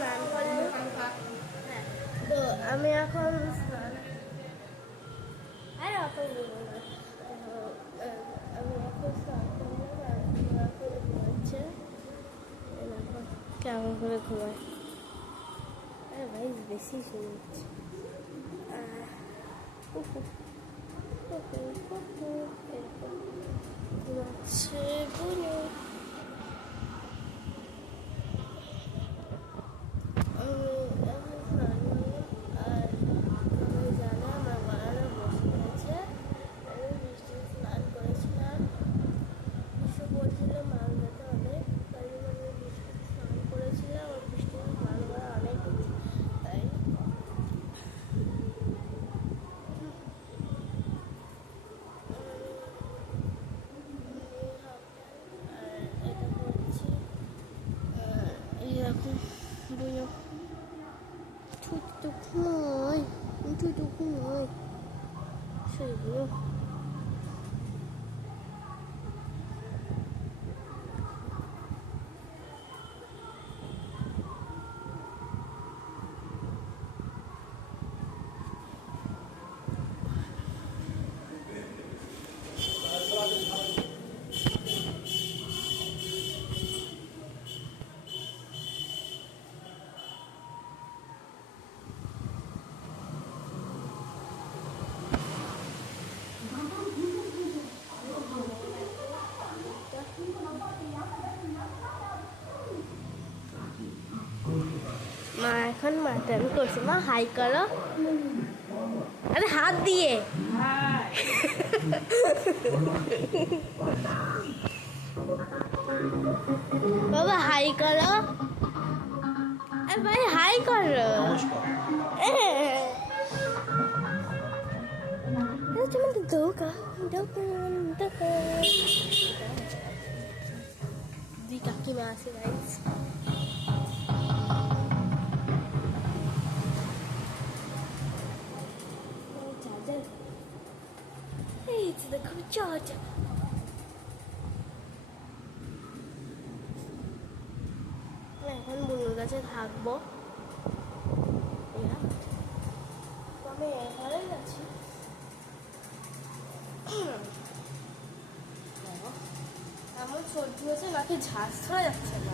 স্নান করলো। হ্যাঁ, তো আমি এখন স্নান আর অত বলবো না। আমি এখন স্নান করলাম আর করে ঘুমাচ্ছে। কেমন করে ঘুমায়? আরে ভাই বেশি শুনছে। এরকম ঘুমাচ্ছে বলে এরকম বুঝো ছুটটুকু নয় ছুটুকু নয় সেগুলো মা এখন মাটন করছে। মা হাই করো। আরে হাত দিয়ে বাবা হাই করো। আরে ভাই হাই করো। তোমার দোকা দুই কাকিমা আছে গাইস। এই তো দেখো চার্জার। এখন বুনুর কাছে থাকবো। আমি এখানে যাচ্ছি। এমন সর্দি হয়েছে নাকি ঝাঁজ ধরে যাচ্ছে না।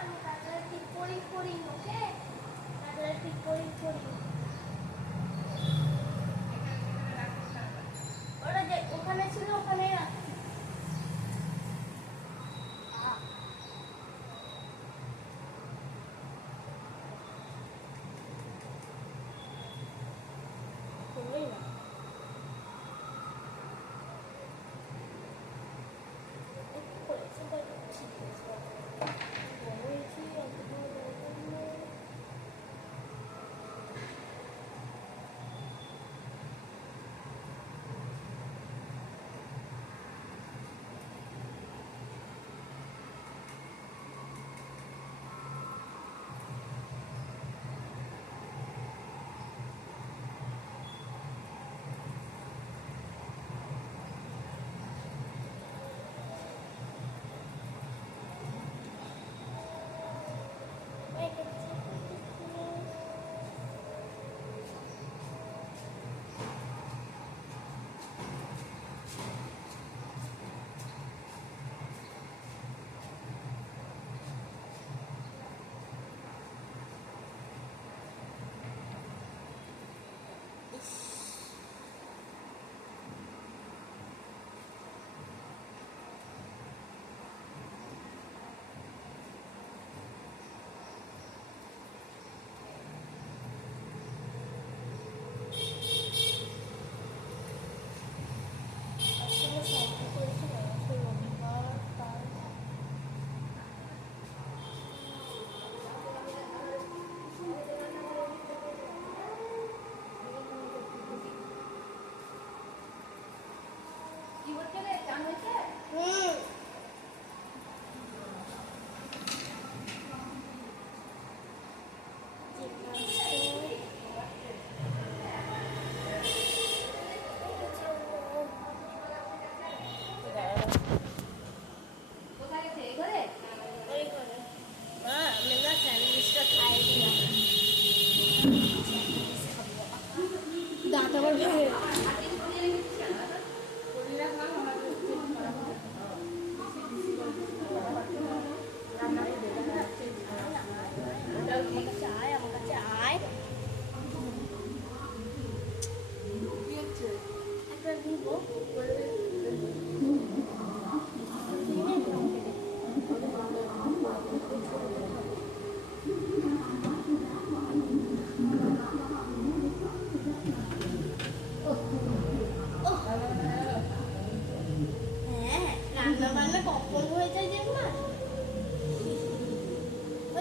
আমি তাহলে ঠিক করি ওকে।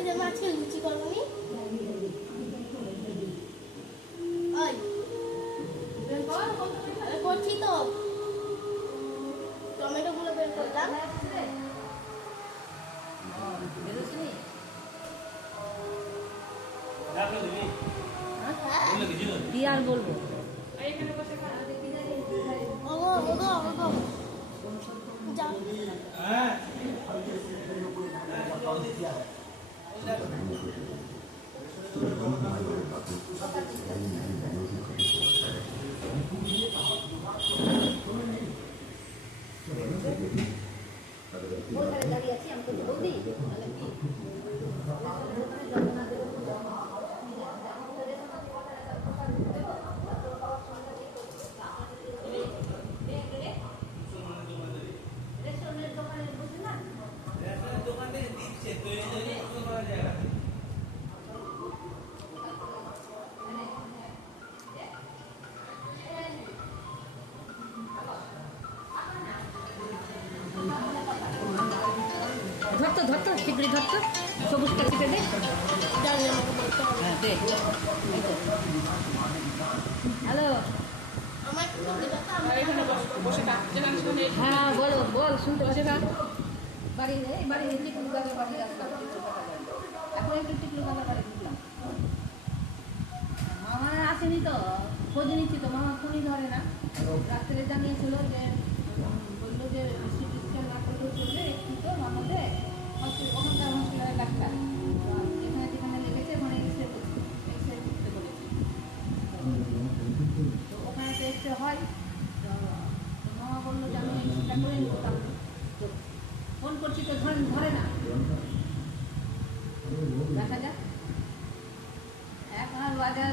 ওই যে মাছকে লুচি করবনি ওই করছি তো টমেটো গুলো বের করলাম কি আর বলবো দাঁড়িয়ে আছি আমি তো বলদি ধরতো ধরতো চিকড়ি ধরতো সবুজটা চিপে দে হ্যাঁ দে হ্যালো হ্যাঁ বলো বল শুনতে পাচ্ছি না বাড়ি বাড়ি টিকলু গাছের বাড়ি আসলাম এখন একটু টিকলু গাছের বাড়ি ঢুকলাম মামা আসেনি তো খোঁজ নিচ্ছি তো মামা ফোনই ধরে না রাত্রে জানিয়েছিল যে বললো যে সিটি স্ক্যান না করলেও চলবে একটু তো আমাদের ওখানকার হসপিটালের ডাক্তার যেখানে যেখানে লেগেছে ওখানে এক্সরে করতে বলেছে তো ওখানে তো এক্সরে হয় তো মামা বললো যে আমি সেটা করে নেবো তো ফোন করছি তো ধরে না দেখা যাক এখন আর বাজার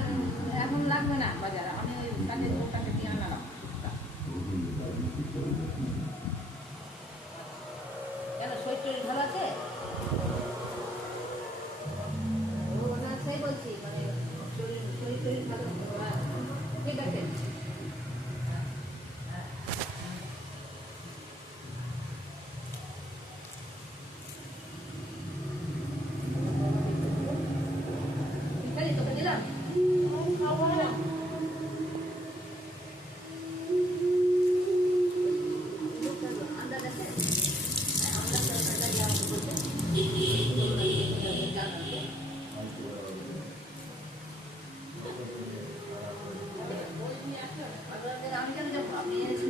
এখন লাগবে না বাজার আমি ওই কাজের লোকটাকে দিয়ে আনলাম কেন শরীর টরীর ভালো আছে না সেই বলছি মানে শরীর টরীর ভালো ঠিক আছে তোকে দিলাম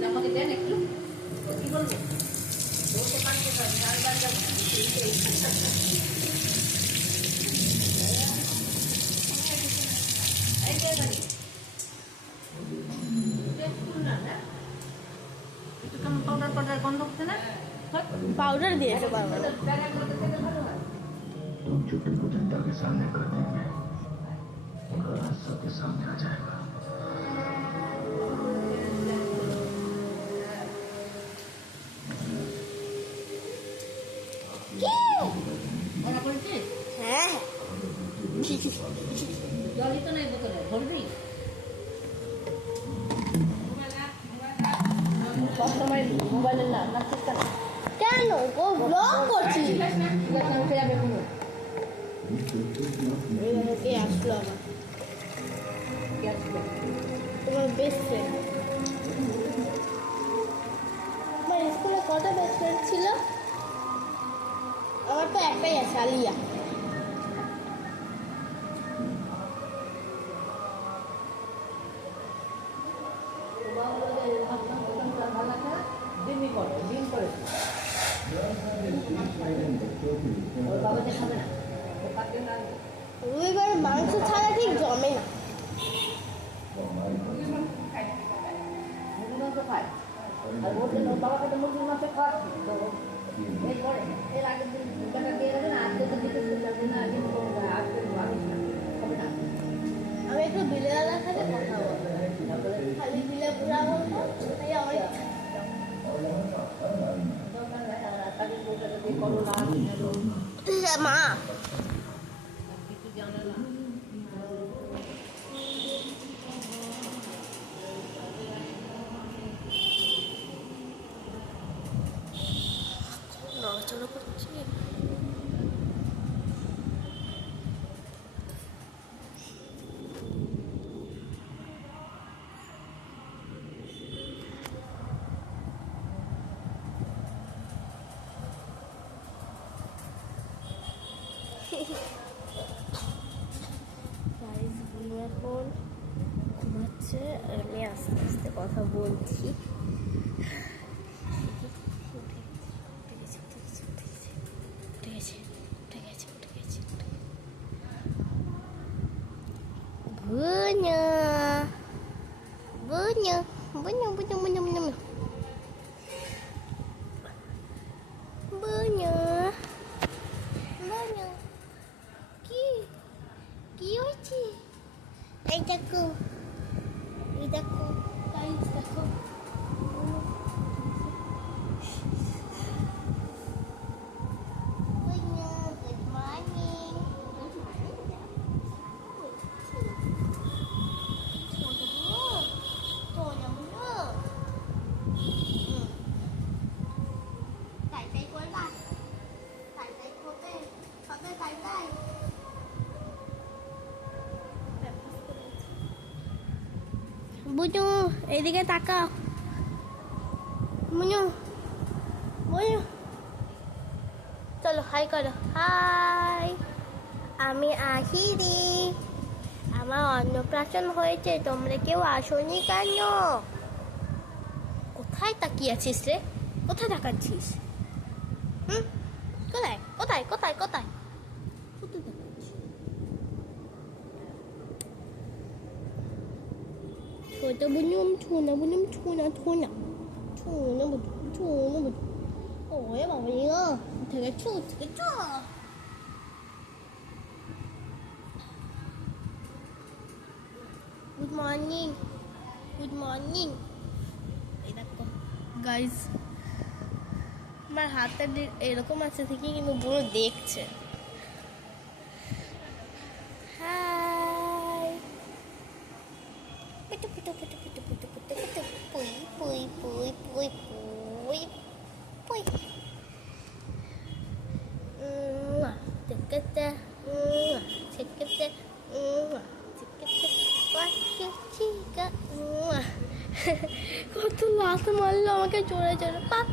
আমাকে দেন একটু কি বলবো বলতে পারতে পারি আমি বাড়ি যাবো একটু কেমন পাউডার পাউডার গন্ধ হচ্ছে না पाउडर दिए थे तुम झूठे को जनता के सामने कर देंगे और सबके सामने आ जाएगा হ্যাঁ জলই তো নাই বোতলে ধরবি সবসময় মোবাইলের না নাচছিস কেন কেন ও ব্লগ করছি যাবে কোনো কে আসলো আমার তোমার বেস্ট ফ্রেন্ড আমার স্কুলে কটা বেস্ট ফ্রেন্ড ছিল আমার তো একটাই আছে আলিয়া রবিবার মাংস ছাড়া ঠিক জমে না আর বলছেন বাবাকে তো মুরগির মাংস খাওয়াচ্ছি তো এই করে এর আগের দিন টাকা দিয়ে গেছে না আজকে তো দিতে যাবে না আজকে ভাবিস না হবে না আমি একটু বিলেদাদার সাথে কথা বলবো খালি বিলে পুরা বলবো তাই আমার মা কিছু জানে না নড়াচড়া করছি গাইস বুনু এখন ঘুমাচ্ছে আর আমি আস্তে আস্তে কথা বলছি। Bunya, bunya, bunya, bunya, bunya, bunya, bunya, bunya. কি হয়েছে? এই দেখো, গাইস দেখো। বুnya, good morning. বুনু এদিকে তাকাও। বুনু বুনু চলো হাই করো। হাই, আমি আহিরি। আমার অন্নপ্রাশন হয়েছে, তোমরা কেউ আসোনি কেন? কোথায় তাকিয়ে আছিস রে? কোথায় তাকাচ্ছিস? হুম, কোথায় কোথায় কোথায় কোথায় কোথায় তাকাচ্ছিস? ছোট বুনুম ছোনা বুনুম ছোনা ছোনা ছোনা বুনু ছোনা বুনু। ওরে বাবা রে, থেকে চো থেকে চো। Good morning, good morning. এই দেখো গাইস, আমার হাতটা এরকম আছে থেকে কিন্তু বুনু দেখছে। হাই, পুটু পুটু পুটু পুটু পুটু পুটু পুটু পুই পুই পুই পুই পুই পুই। Tikete, tikete, tikete, chica. কত লাত মারলো আমাকে জোরে জোরে, পাপ।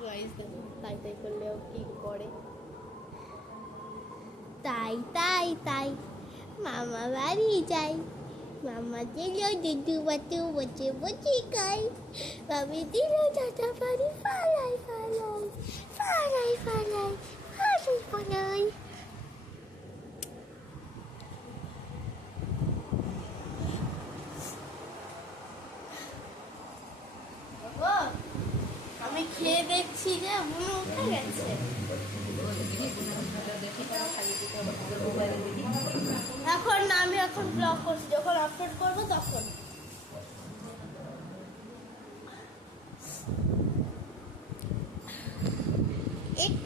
গাইস দেখো, তাই তাই করলেও কি করে। তাই তাই তাই মামা বাড়ি যাই। মামা দিল দুধু বাতু বসে বসে খাই। মামি দিল দাদা বাড়ি পালাই পালাই পালাই পালাই পালাই পালাই। আমি খেয়ে দেখছি যে বুনু উঠে গেছে। এখন আমি ব্লগ করছি, যখন আপলোড করবো তখন।